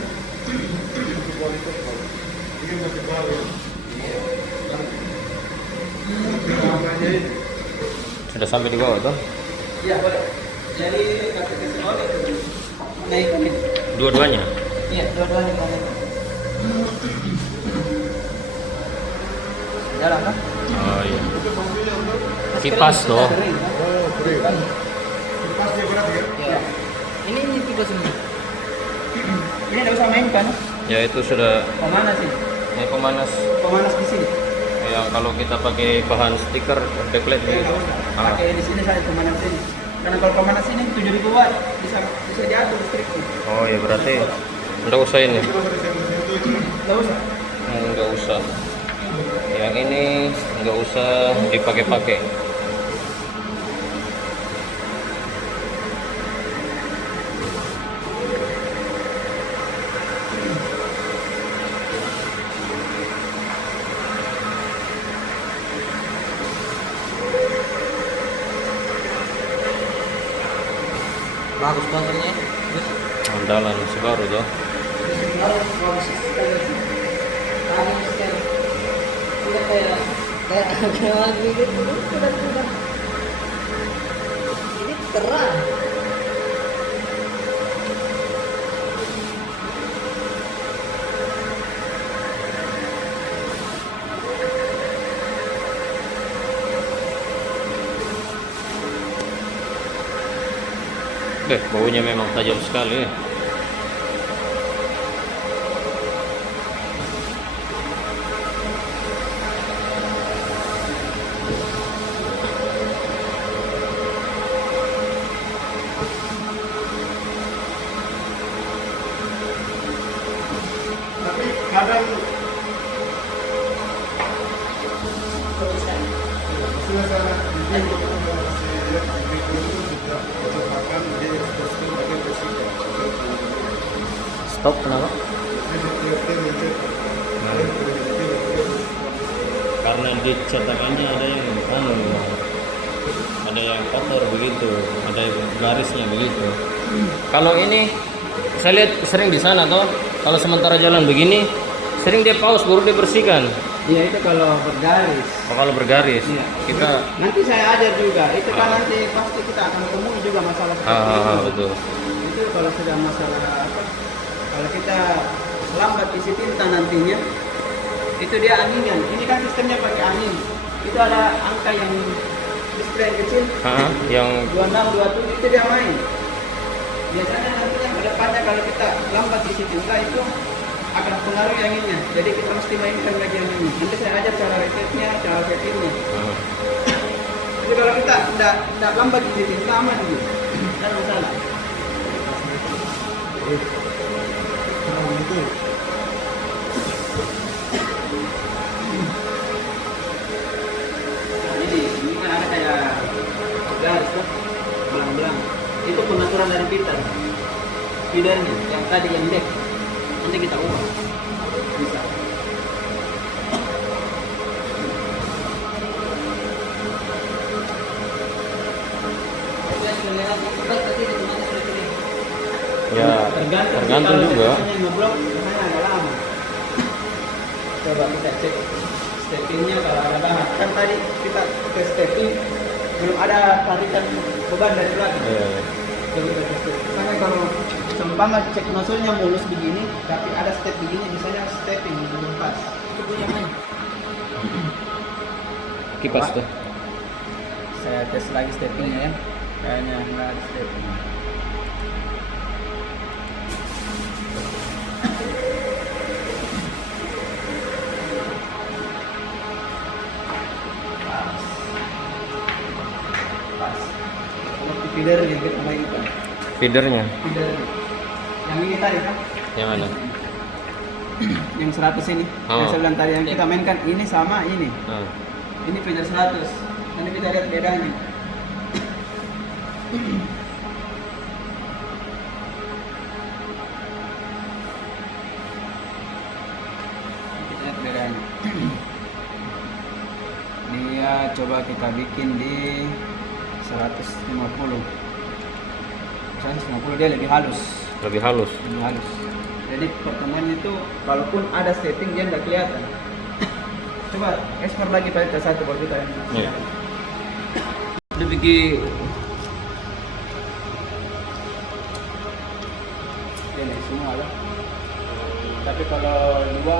Ini masih baru. Sudah sampai di bawah tuh? Iya boleh. Jadi kasih oleh naikkan ini. Dua-duanya? Iya, dua-duanya boleh. Jalan kan? Oh iya. Kipas toh? Kering, kan? Oh, kering. Kipasnya berat ya? Iya. Ini kipas ini. Ini tidak usah mainkan. Ya itu sudah Pemanas sih. ya, pemanas Pemanas di sini. yang kalau kita pakai bahan stiker backlight gitu. Pakai di sini saja pemanas sini. Karena kalau pemanas ini 7.000 watt bisa diatur listriknya. Oh ya berarti enggak usah ini. Tidak usah. Enggak usah. Yang ini enggak usah dipakai-pakai. Bagus bangetnya. Andalan masih baru tuh. Ini terang. Baunya memang tajam sekali. Tapi kadang suasana ini untuk kasih lihat video itu juga kecepatan dia ekspresi pakai bersihkan. Stop kenapa? Dia mencet. Karena di cetakannya ada yang ada yang kotor begitu, ada yang garisnya begitu. Kalau ini saya lihat sering di sana toh, kalau sementara jalan begini sering dia pause baru dia bersihkan. Iya itu kalau bergaris. Oh, kalau bergaris Iya. kita Nanti saya ajar juga. Itu kan nanti pasti kita akan temui juga masalah seperti itu. betul. Itu kalau sudah masalah apa? Kalau kita lambat isi tinta nantinya, itu dia anginnya. Ini kan sistemnya pakai angin. Itu ada angka yang display yang kecil. Yang 26, 27 itu dia main. Biasanya nantinya ke depannya kalau kita lambat isi tinta itu akan pengaruhi anginnya. Jadi kita mesti mainkan lagi anginnya. Nanti saya ajar cara resetnya, cara settingnya. Jadi kalau kita tidak lambat isi tinta aman gitu. Tidak masalah. Itu Jadi ini kan ada kayak garis tuh, belang-belang. Itu pengaturan dari feeder. Feedernya yang tadi yang deck. Nanti kita ubah. Bisa. ya tergantung juga. Biasanya ngeblok, biasanya agak lama. Coba kita cek steppingnya kalau ada bahan. Kan tadi kita ke stepping belum ada tarikan beban dari belakang. Karena kalau seumpama cek nozzle-nya mulus begini, tapi ada step begini, misalnya stepping belum pas. Itu punya mana? Kipas tuh. Saya tes lagi steppingnya ya. Kayaknya nggak ada stepping. Pas. Kalau feeder yang kita mainkan. Feedernya Feeder. Yang ini tadi kan? yang mana? Yang 100 ini. Oh. Yang saya bilang tadi yang kita mainkan ini sama ini. Ini feeder 100. Nanti kita lihat bedanya. Kita lihat bedanya. Dia coba kita bikin di 150. 150 dia lebih halus. Lebih halus. Lebih halus. Jadi pertemuan itu walaupun ada setting dia nggak kelihatan. Coba ekspor lagi pada satu baru kita yang Iya. Udah bikin ini semua lah. Tapi kalau dua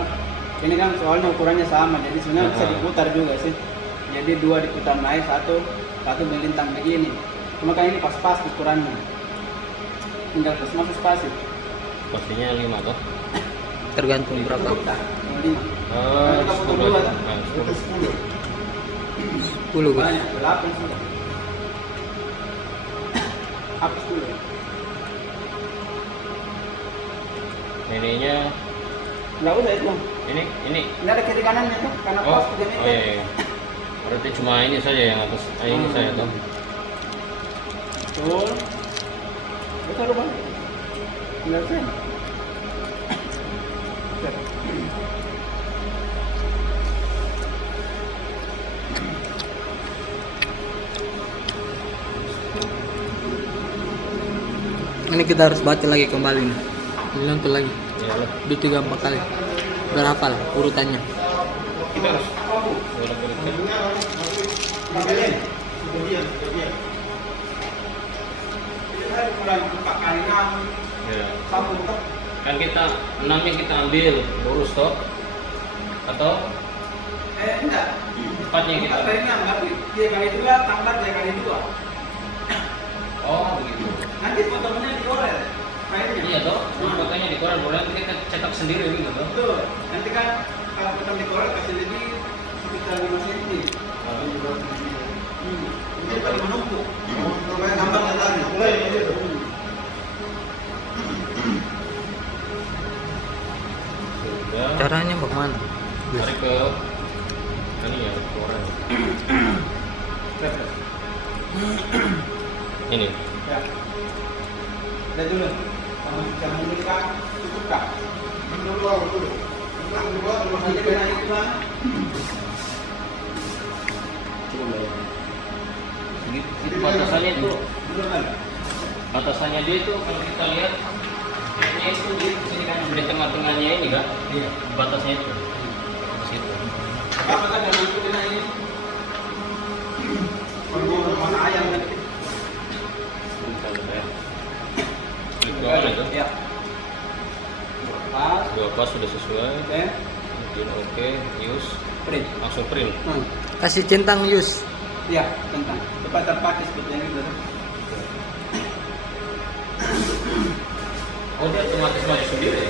ini kan soalnya ukurannya sama, jadi sebenarnya bisa diputar juga sih. Jadi dua diputar naik, satu melintang begini. Cuma kan ini pas-pas ukurannya. Tinggal plus masuk spasi. pastinya 5 toh. Tergantung berapa. Cukup tak? 5. 10 aja. 10 Gus. Banyak, 8 sudah. Hapus dulu. Ininya Nggak usah itu. ini. Nggak ada kiri kanannya tuh, karena Oh, pas 3 meter. oh iya. Berarti cuma ini saja yang atas. Ini saya toh. Betul. Betul bang. Tinggal sen. Ini kita harus baca lagi kembali nih. Bilang tuh lagi. Ya lah. Udah 3-4 kali. Biar hafal urutannya. Kita harus bolak-balik. Ya. Kan kita 6-nya kita ambil lurus toh. Atau Enggak. 4-nya kita. 4 kali 6, tapi 3 kali 2 tambah 3 kali 2. Oh, begitu. Nanti foto di koran, boleh nanti kita cetak sendiri gitu tuh. Betul. Nanti kan kalau potong di koran kasih lebih sekitar 5 cm. Ini paling menumpuk. Tambah katanya. Mulai aja tuh. Sudah. Caranya bagaimana? Tarik ke ini ya koran. Ini. Ya. Udah dulu. Sama cara membuka, cukup kak. Ini dulu lah, dulu. Enak juga, terus Nanti kena itu kan. Itu batasannya itu, Belum kan? batasannya dia itu kalau kita lihat ini itu di sini kan di tengah-tengahnya ini kan, Iya. batasnya itu. Batas itu. Apa kan yang itu kena ini? Kalau mana ayam nanti. Klik bawah itu. Ya. Pas. Dua pas sudah sesuai. Oke. Kemudian oke, use, Print. langsung print. Kasih centang Yus. Ya, tentang cepat terpakai seperti yang itu. Oh dia otomatis maju sendiri.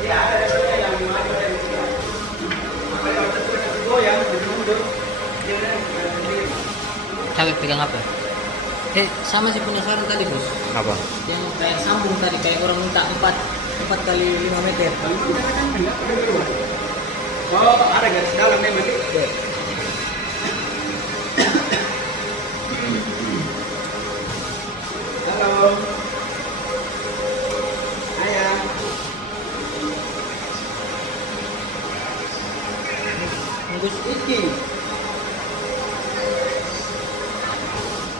Ya, ada resikonya yang maju dan tidak. Apa yang tertulis goyang, mundur. Dia udah sendiri. Capek pegang apa? Sama sih punya saran tadi bos. Apa? Yang kayak sambung tadi kayak orang minta 4 kali 5 meter. Oh, ada garis dalam memang. Halo. Ayah. Bagus. Iki.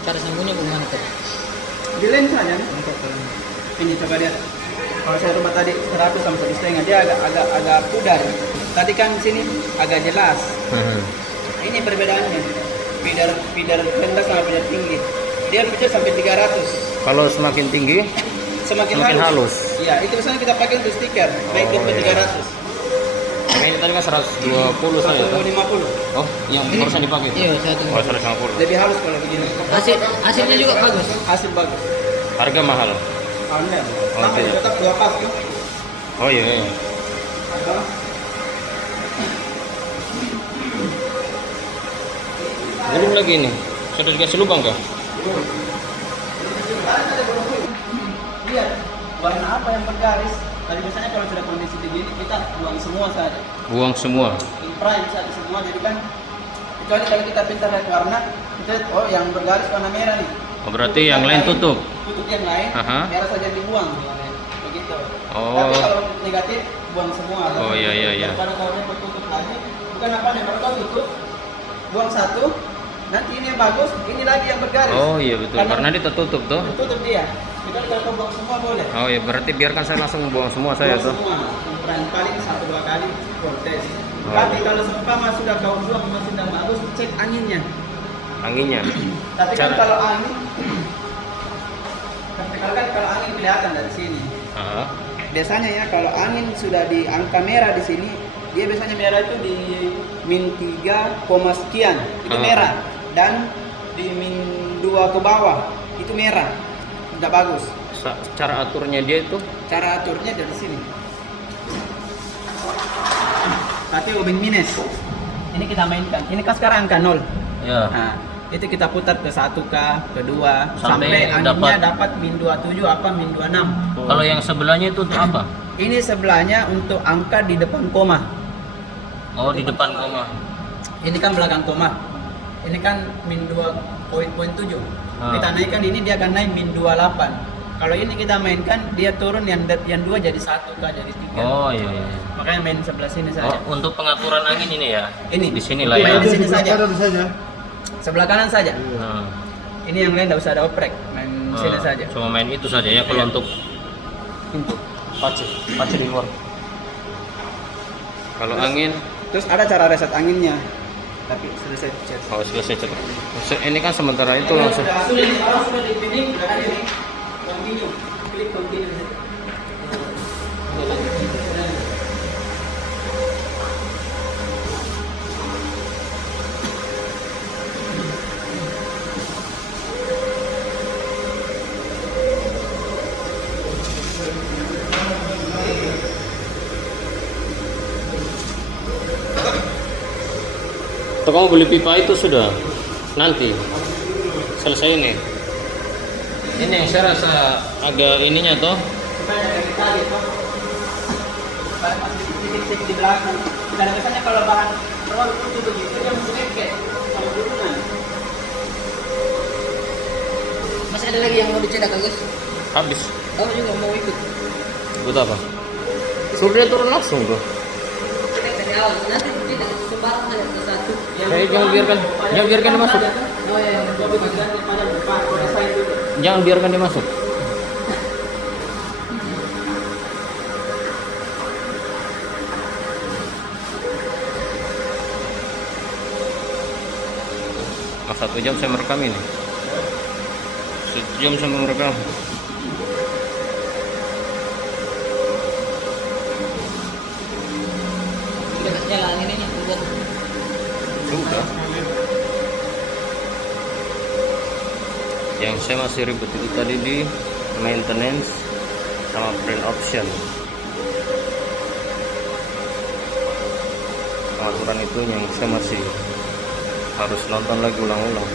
Cara sambungnya bagaimana tadi? Di lens saja. Ini coba lihat. Kalau saya rumah tadi 100 sama 1,5, dia agak pudar. Tadi kan sini agak jelas. Ini perbedaannya. Feeder rendah sama feeder tinggi. Dia feeder sampai 300. Kalau semakin tinggi, Semakin halus. Iya, itu biasanya kita pakai untuk stiker. Baik Oh, ke iya. 300. Ini tadi kan 120 saja. Kan? 150. Oh, yang barusan dipakai. Iya, 150. Oh, 150. Lebih halus kalau begini. Hasilnya juga bagus. Hasil bagus. Harga mahal. Alhamdulillah. Oh, Sama tidak. tetap 2 pas tuh. Oh iya. Iya. Apa? Belum lagi nih. Sudah dikasih lubang kah? Lihat warna apa yang bergaris. Tadi biasanya kalau sudah kondisi begini kita buang semua saja. Buang semua. In prime saja semua. Jadi kan kecuali kalau kita pintar lihat warna, kita lihat, oh yang bergaris warna merah nih. Oh, berarti yang lain tutup. Tutup yang lain. Aha. Merah saja dibuang. Begitu. Oh. Tapi kalau negatif buang semua. Oh, iya, iya, iya. Daripada kalau dia tutup lagi, bukan apa nih kalau kau tutup, buang satu, nanti ini yang bagus, ini lagi yang bergaris. Oh iya betul. Karena dia tertutup tuh. Tutup dia. Kita kalau kau buang semua boleh. Oh iya, berarti biarkan saya langsung buang semua saya Buang tuh. semua. Ukuran paling 1-2 kali proses. Oh. Tapi kalau seumpama sudah kau buang masih tidak bagus, cek anginnya. Anginnya. Tapi kan Cara- kalau angin, kalau angin kelihatan dari sini. Ah. Biasanya ya kalau angin sudah di angka merah di sini, dia biasanya merah itu di -3, sekian itu Ah. merah, dan di -2 ke bawah itu merah, tidak bagus. Cara aturnya dia itu Cara aturnya dari sini. Tapi ubin minus. Ini kita mainkan. Ini kan sekarang angka 0. ya. Nah, itu kita putar ke 1K, ke 2 Sampai sampai anginnya dapat -27 apa -26. Kalau yang sebelahnya itu untuk apa? Ini sebelahnya untuk angka di depan koma. Oh, di depan koma. Ini kan belakang koma. Ini kan -2,7. Ah. Kita naikkan ini dia akan naik -28. Kalau ini kita mainkan dia turun yang 2 jadi 1K jadi 3. Oh iya iya. Makanya main sebelah sini saja. Oh, untuk pengaturan angin ini ya. Ini. Di sini lah ya. Main di sini saja. Ada di saja. Sebelah kanan saja. Nah, Ini yang lain tidak usah ada oprek, main sini saja. Cuma main itu saja ya kalau untuk pace di luar. Kalau angin, Terus ada cara reset anginnya. Tapi selesai chat. oh selesai cepat. Ini kan sementara itu langsung. Sudah dipilih, sudah ada ini. Continue. Klik continue. Atau kamu beli pipa itu sudah? Nanti selesai ini. Ini yang saya rasa agak ininya toh. Banyak dari tadi tuh. Barang masih titik-titik di belakang. Dan biasanya kalau bahan roll itu begitu dia mengeket sama gulungan. Masih ada lagi yang mau dicedak Agus? Habis. Kamu juga mau ikut? Ikut apa? Suruh dia turun langsung bro. Cedak dari awal, nanti dicedak sembarang saja satu. Jangan biarkan dia masuk. Oh ya, Jadi ganti pada depan, pada saya dulu. Jangan biarkan dia masuk. Mas 1 jam saya merekam ini. 1 jam saya merekam. Kita jalan ini buat Sudah. Yang saya masih ribet itu tadi di maintenance sama print option. Pengaturan itu yang saya masih harus nonton lagi ulang-ulang.